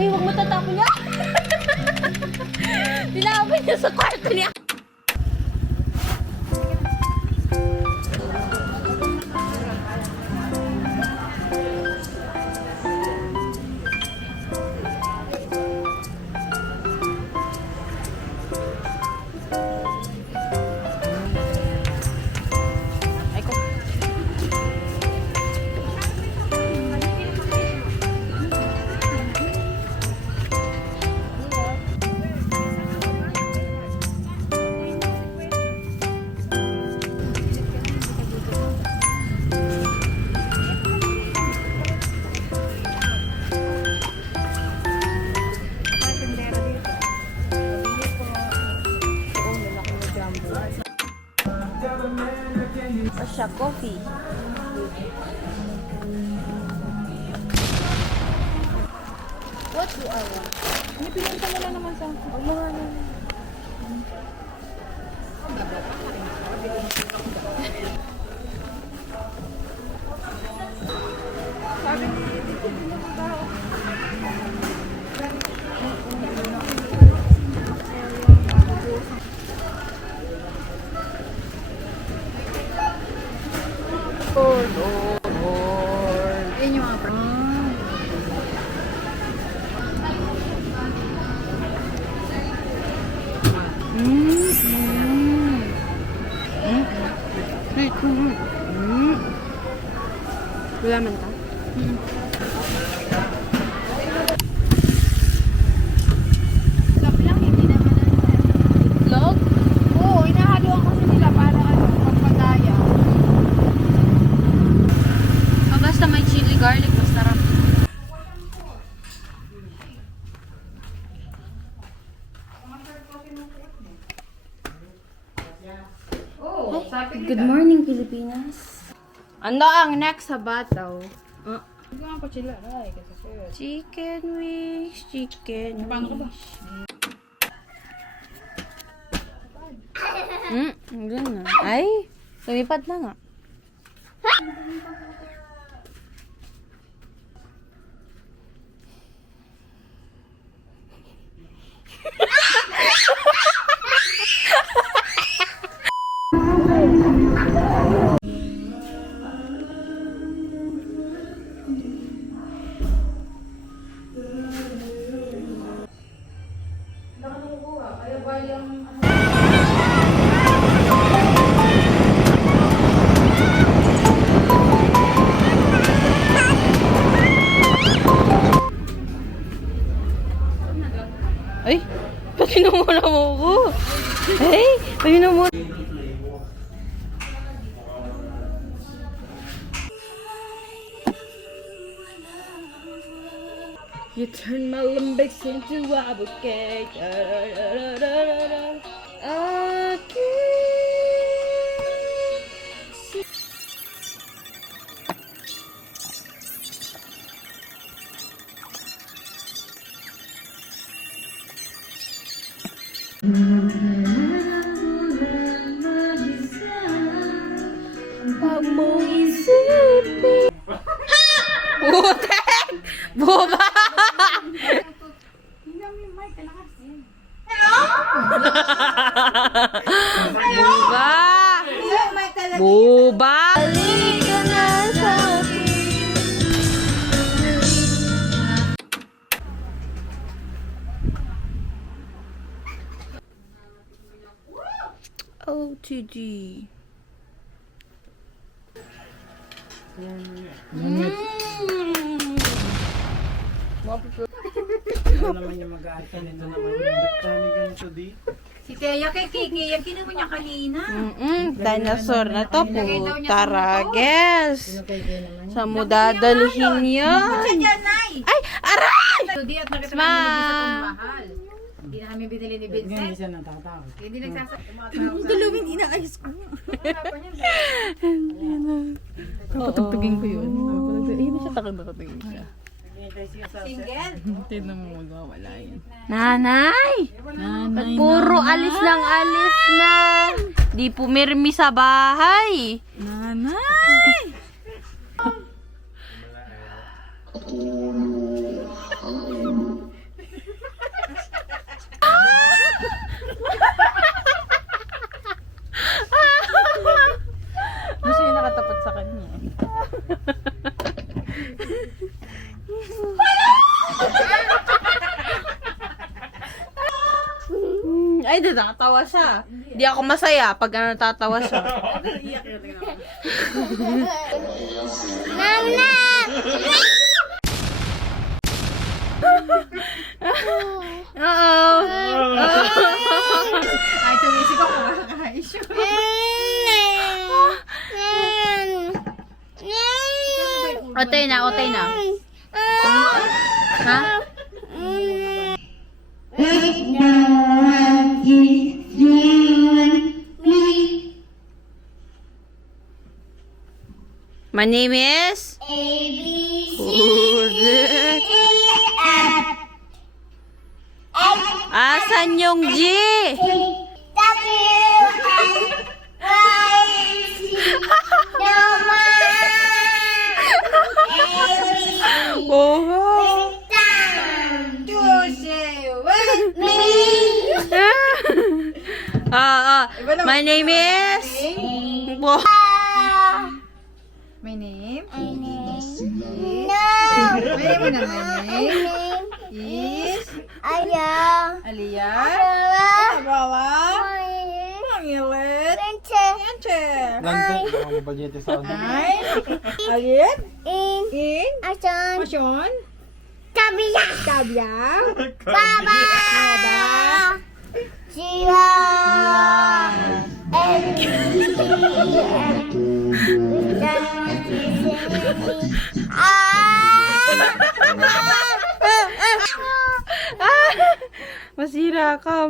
Ay, huwag mo tatapon niya. Tinapon niya sa kwarto niya. Siya, coffee. What do I want? Pinunta mo lang naman sa akin. Huwag mo nga na. Sabi ni dito, pinunta ako. Yan yung mga Wala man ka? Sabi lang, hindi naman Log? Oo, inahaluan kasi nila para magpadaya. Basta may chili garlic, mas sarap. Oo, sabi Good morning, Pilipinas. Ano ang next sa bataw? Hindi nga ko sila. Ay, kasi sir. Chicken wings, chicken Paano ka ba? wings. Ganun na. Ay, lumipad na nga. Ay, pakinumuna mo ko. Ay, pakinumuna. You turn my limbics into a bouquet. Pag mong isipin. Putek! Boba! Hindi namin yung mic, kailangan yan. Boba! Boba! Halika na sa akin. OTG. Ito naman yung mag-aarte nito naman yung kami ganito di. Si Teya kay Kiki, yung kinuha niya kanina. Dinosaur na to po. Tara, guess. Saan mo dadalhin yan? Diyan, Nay! Ay, aray! So, di at nakita namin ni Vincent ang mahal. Hindi na kami binili ni Hindi Vincent. siya natatakot. Hindi nagsasabi. Dalawin inaayos ko. Patugtugin ko yun. Ayun na siya, takot-takotugin siya. Single? Tignan mo magwawala yan. Nanay! Nanay, Puro alis ng alis na. Di pumirmi sa bahay. nanay! Gusto yung nakatapat sa kanya. Ay, natatawa siya. Di ako masaya pag natatawa siya. Oo. Ay, tumisip ako. Makaka-issue. Otay na, otay na. Ha? My name is Who's it? Asan yung G? Oh. My name is Wow. My name? My name is Aliyah. Bawa. Pangilit. Yanche. Nante, ako mabagyete sa ano. Ay. Aliyah. In. Asyon. Tabia. Baba. Masira ka.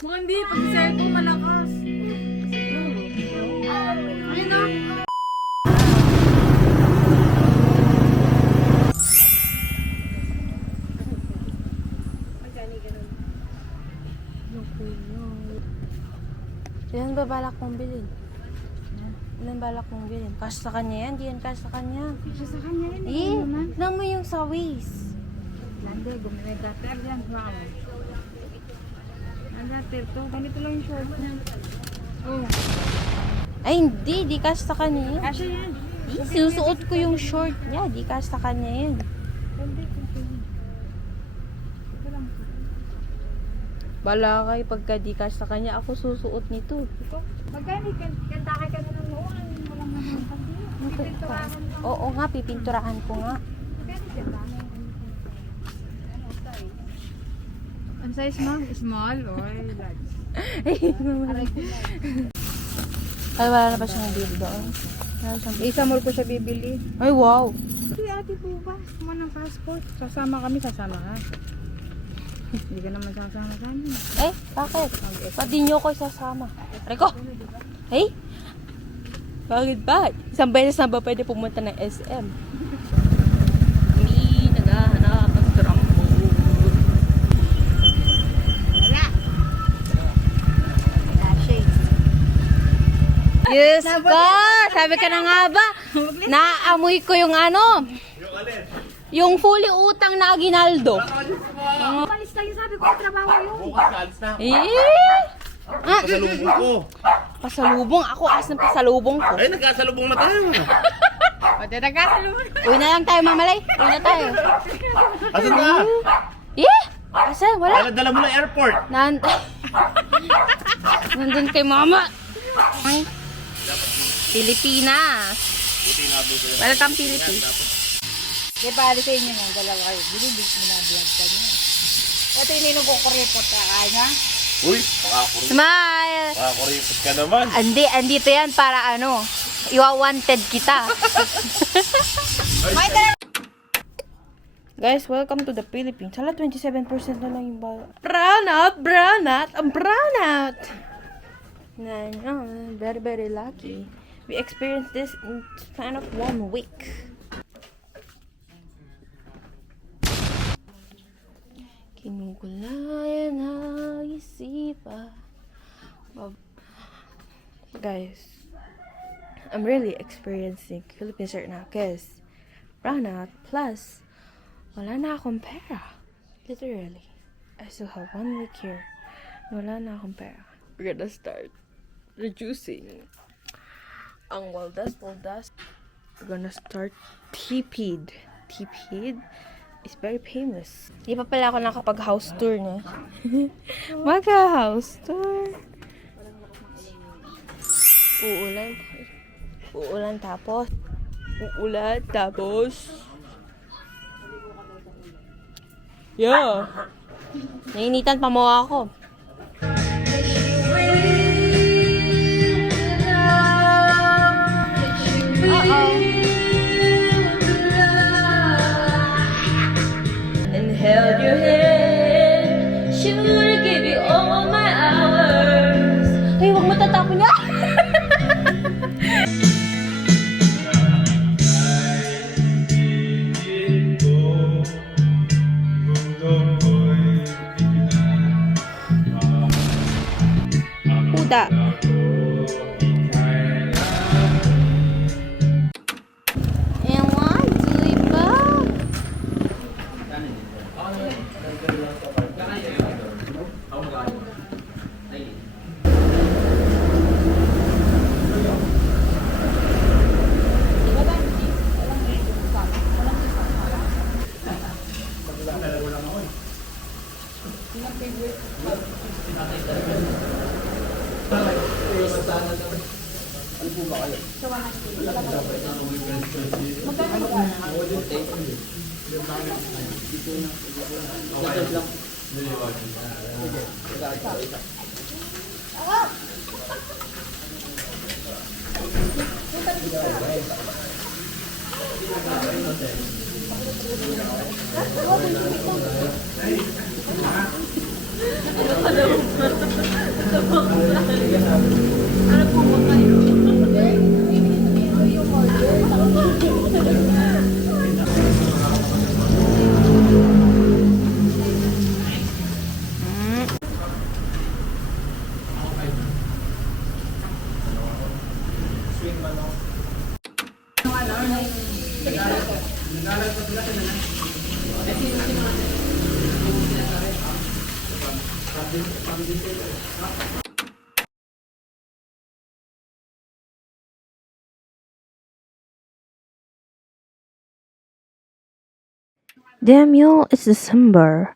Mukhang hindi. Pag-sell ko malakas. Ayun na. Yan ba balak mong bilhin? Yan balak mong bilhin? Cash sa kanya yan, di yan cash sa kanya. Sa kanya rin. Eh, lang mo yung sa waist. Lande, gumimega. Tag lang. Wow. Lande, tirto. Ganito lang yung short niya. Oh. Ay, hindi. Di cash sa kanya yan. Kasha yan. Eh, sinusuot ko yung short niya. Di cash sa kanya yan. Lande, kasi. Bala kay pagka di cash sa kanya, ako susuot nito. Magkano kanta ka na ng noon? Walang naman pipinturahan mo. Oo nga, pipinturahan ko nga. Magkano kanta? Ang size mo? Small or large? Ay, wala na ba siyang bili doon? Wala siyang bili. Isa more ko siya bibili. Ay, wow! Si ate po ba? Kuha ng passport. Sasama kami, sasama ka. Hindi ka naman sasama sa amin. Eh, bakit? Ba't di niyo ko isasama? Rico! Hey! Bakit ba? Isang beses na ba pwede pumunta ng SM? Kami naghahanap ng trampo. Yes, ka! Sabi ka na nga ba? Naamoy ko yung ano? Yung fully utang na aginaldo. Palis lang yung sabi ko, trabaho yun. Eh! Pasalubong ko. Pasalubong? Ako as ng pasalubong ko. Ay, nagkasalubong na tayo. Pati nagkasalubong. Uwi na lang tayo, mamalay. Uwi na tayo. Asan ka? Eh! Asa? Wala. Dala mo na airport. Nandun kay mama. Ay. Pilipinas. Welcome, Philippines. Di ba, sa inyo nga, dalawa kayo. Bilibig mo na vlog ka niya. Ito yung ninugkukuripot ka kanya. Uy, makakuripot. Smile! Makakuripot ka naman. Andito yan para ano, iwa-wanted kita. Guys, welcome to the Philippines. Hala, 27% na lang yung bala. Brown out! I'm brown out! Very, very lucky. We experienced this in span of 1 week. Kinukulayan na isipa Guys, I'm really experiencing Philippines right now because brown out plus wala na akong pera. Literally. I still have 1 week here. Wala na akong pera. We're gonna start reducing ang waldas. We're gonna start TP'd. TP'd is very painless. Di pa pala ako nakapag-house tour na. Mag-house tour. Uulan tapos. Yeah. Nainitan pa mo ako. And held your hand. Should give you all my hours. Ay, huwag mo tatapon niya. Puda. Ewan, tuloy ba? Damn y'all, it's December.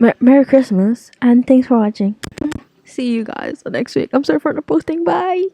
Merry Christmas and thanks for watching. See you guys next week. I'm sorry for not posting. Bye.